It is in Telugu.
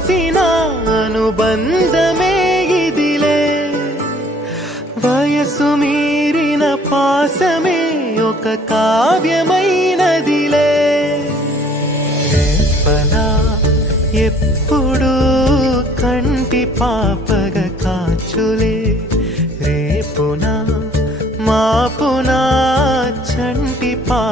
పూసిన అనుబంధమే ఇదిలే వయసు మీరిన పాసమే ఒక కావ్యమైనదిలే రేపలా ఎప్పుడు కంటి పాపగ కాచులే రేపునా మాపునా చంటి పా